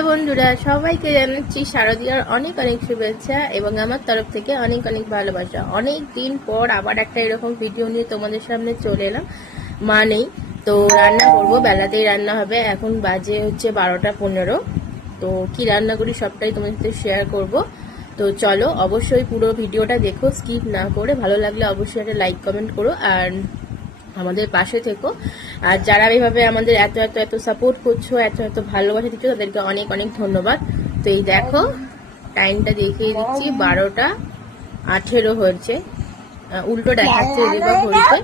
Hello বন্ধুরা, সবাইকে জানাচ্ছি শারদীয়ার অনেক অনেক শুভেচ্ছা এবং আমার তরফ থেকে অনেক অনেক ভালোবাসা। অনেক দিন পর আবার একটা এরকম ভিডিও নিয়ে তোমাদের সামনে চলে এলাম। মা নেই তো রান্না করবো, বেলাতেই রান্না হবে। এখন বাজে হচ্ছে 12টা 15। তো কি রান্না করি সবটাই তোমাদের সাথে শেয়ার করব। তো চলো, অবশ্যই পুরো ভিডিওটা দেখো, স্কিপ না করে। ভালো লাগলে অবশ্যই একটা লাইক কমেন্ট করো আর আমাদের পাশে থেকো। আর যারা এইভাবে আমাদের এত এত এত সাপোর্ট করছো, এত এত ভালোবাসা দিচ্ছ, তাদেরকে অনেক অনেক ধন্যবাদ। তো এই দেখো, টাইমটা দেখিয়ে দিচ্ছি, 12টা 18 হয়েছে, উল্টো দেখাচ্ছে এদিকে ঘড়িতে।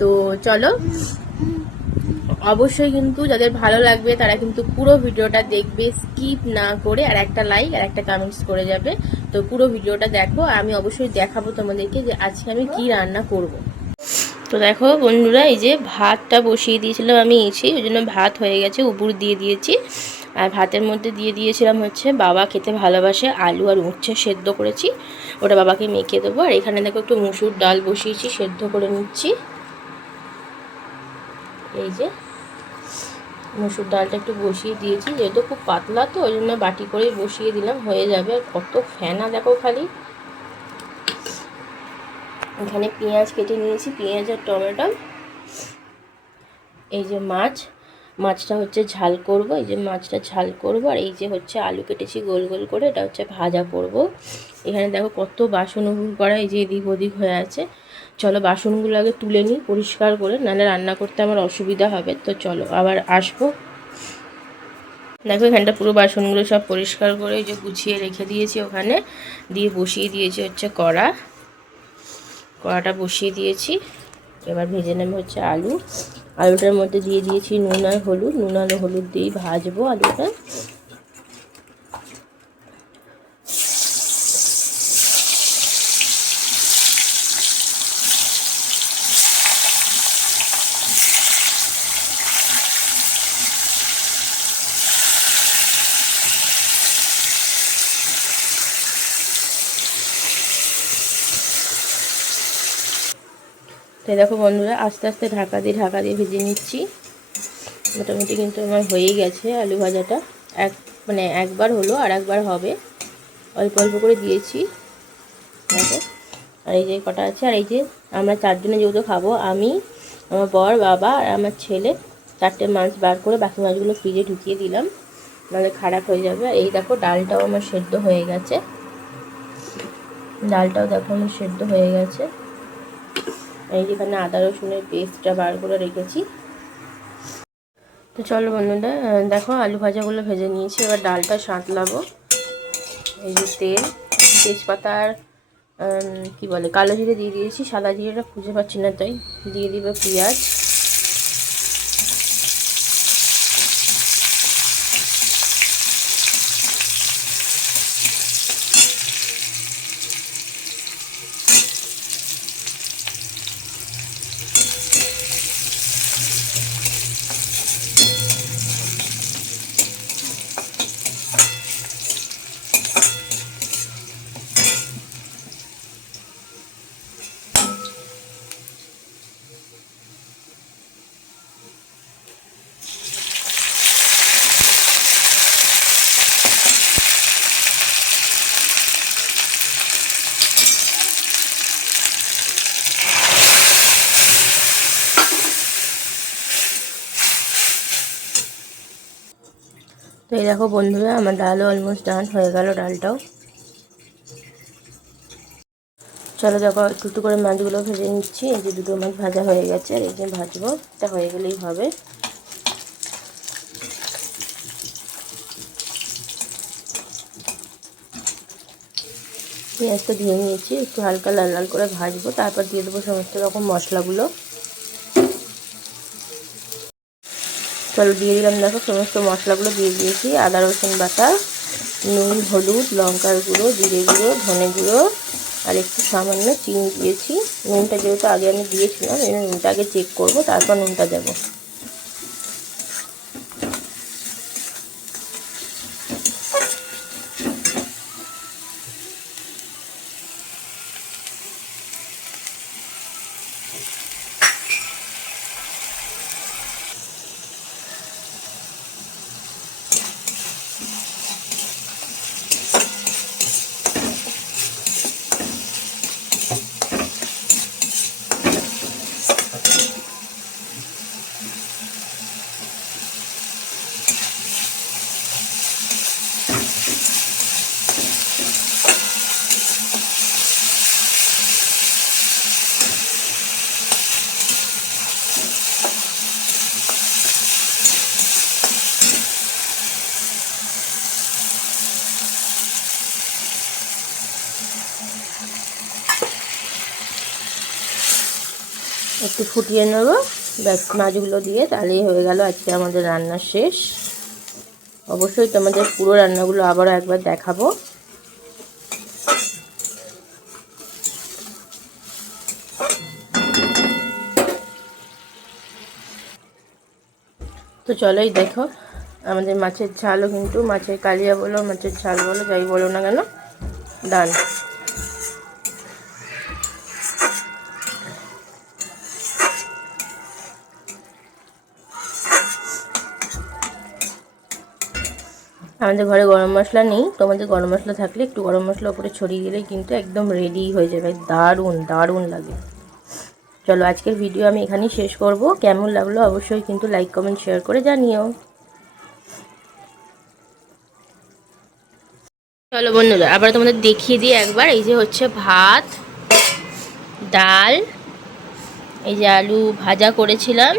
তো চলো, অবশ্যই কিন্তু যাদের ভালো লাগবে তারা কিন্তু পুরো ভিডিওটা দেখবে, স্কিপ না করে। আর একটা লাইক আর একটা কমেন্টস করে যাবে। তো পুরো ভিডিওটা দেখো, আমি অবশ্যই দেখাবো তোমাদেরকে যে আজকে আমি কি রান্না করব। তো দেখো বন্ধুরা, এই যে ভাতটা বসিয়ে দিয়েছিলাম আমি ওই জন্য ভাত হয়ে গেছে, উপর দিয়ে দিয়েছি। আর ভাতের মধ্যে দিয়ে দিয়েছিলাম হচ্ছে, বাবা খেতে ভালোবাসে আলু আর উচ্ছে সেদ্ধ করেছি, ওটা বাবাকে মেখে দেবো। আর এখানে দেখো একটু মুসুর ডাল বসিয়েছি, সেদ্ধ করে নিচ্ছি। এই যে মুসুর ডালটা একটু বসিয়ে দিয়েছি, যেহেতু খুব পাতলা তো ওই জন্য বাটি করেই বসিয়ে দিলাম, হয়ে যাবে। আর কত ফেনা দেখো খালি। এখানে পেঁয়াজ কেটে নিয়েছি, পেঁয়াজ আর টমেটো। এই যে মাছটা হচ্ছে ঝাল করব, এই যে মাছটা ঝাল করব। আর এই যে হচ্ছে আলু কেটেছি গোল গোল করে, এটা হচ্ছে ভাজা করব। এখানে দেখো কত বাসন করা, এই যে এদিক ওদিক হয়ে আছে। চলো বাসনগুলো আগে তুলে নিই পরিষ্কার করে, নাহলে রান্না করতে আমার অসুবিধা হবে। তো চলো আবার আসবো। দেখো এখানটা পুরো বাসনগুলো সব পরিষ্কার করে এই যে গুছিয়ে রেখে দিয়েছি, ওখানে দিয়ে বসিয়ে দিয়েছি হচ্ছে কড়াটা বসিয়ে দিয়েছি। এবার ভেজে নেব হচ্ছে আলুটার মধ্যে দিয়ে দিয়েছি নুন আর হলুদ দিয়েই ভাজবো আলুটা। তো দেখো বন্ধুরা, আস্তে আস্তে ঢাকা দিয়ে ভেজে নিচ্ছি। মোটামুটি কিন্তু আমার হয়েই গেছে আলু ভাজাটা। একবার হলো, আর একবার হবে। অল্প অল্প করে দিয়েছি দেখো। আর এই যে কটা আছে, আর এই যে আমরা 4 জনে যেহেতু খাবো, আমি, আমার বর, বাবা আর আমার ছেলে, 4টে মাছ বার করে বাকি মাছগুলো ফ্রিজে ঢুকিয়ে দিলাম, নাহলে খারাপ হয়ে যাবে। আর এই দেখো ডালটাও আমার সেদ্ধ হয়ে গেছে, ডালটাও দেখো আমার সেদ্ধ হয়ে গেছে। এই যেখানে আদা রসুনের পেস্টটা বার করে রেখেছি। তো চলো বন্ধুরা, দেখো আলু ভাজাগুলো ভেজে নিয়েছি, এবার ডালটা সাঁতলাবো। এই যে তেল, তেজপাতা আর কী বলে কালো জিরে দিয়ে দিয়েছি, সাদা জিরেটা খুঁজে পাচ্ছি না, তাই দিয়ে দিব পেঁয়াজ। তো এই দেখো বন্ধুরা, আমার ডালও অলমোস্ট ডান হয়ে গেল, ডালটাও। চলো দেখো, একটু করে মাছগুলো ভেজে নিচ্ছি। এই যে 2টো মাছ ভাজা হয়ে গেছে, আর এই যে ভাজবো, এটা হয়ে গেলেই হবে। পেঁয়াজটা ধুয়ে নিয়েছি, একটু হালকা লাল লাল করে ভাজবো, তারপর দিয়ে দেবো সমস্ত রকম মশলাগুলো। চলো দিয়ে দিলাম, দেখো সমস্ত মশলাগুলো দিয়ে দিয়েছি। আদা রসুন বাটা, নুন, হলুদ, লঙ্কার গুঁড়ো, জিরে গুঁড়ো, ধনে গুঁড়ো আর একটু সামান্য চিনি দিয়েছি। নুনটা যেহেতু আগে আমি দিয়েছিলাম, এই নুনটা আগে চেক করবো, তারপর নুনটা দেবো। একটু ফুটিয়ে নেব ব্যাস মাছগুলো দিয়ে, তাহলেই হয়ে গেল আজকে আমাদের রান্না শেষ। অবশ্যই তোমাদের পুরো রান্নাগুলো আবারও একবার দেখাবো। তো চলোই দেখো, আমাদের মাছের ঝালও কিন্তু, মাছের কালিয়া বলো মাছের ঝাল বলো যাই বলো না কেন, ডান। আমাদের ঘরে গরম মশলা নেই, তোমাদের গরম মশলা থাকলে একটু গরম মশলা উপরে ছড়িয়ে দিলেই কিন্তু একদম রেডি হয়ে যাবে। দারুণ দারুণ লাগে। চলো আজকের ভিডিও আমি এখানেই শেষ করব। কেমন লাগলো অবশ্যই কিন্তু লাইক কমেন্ট শেয়ার করে জানিও। চলো বন্ধুরা, আবার তোমাদের দেখিয়ে দিই একবার। এই যে হচ্ছে ভাত, ডাল, এই যে আলু ভাজা করেছিলাম,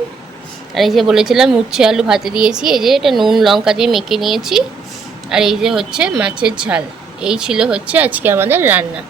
আর এই যে বলেছিলাম উচ্ছে আলু ভাতে দিয়েছি, এই যে এটা নুন লঙ্কা দিয়ে মেখে নিয়েছি, আর এই যে হচ্ছে মাছের ঝাল। এই ছিল হচ্ছে আজকে আমাদের রান্না।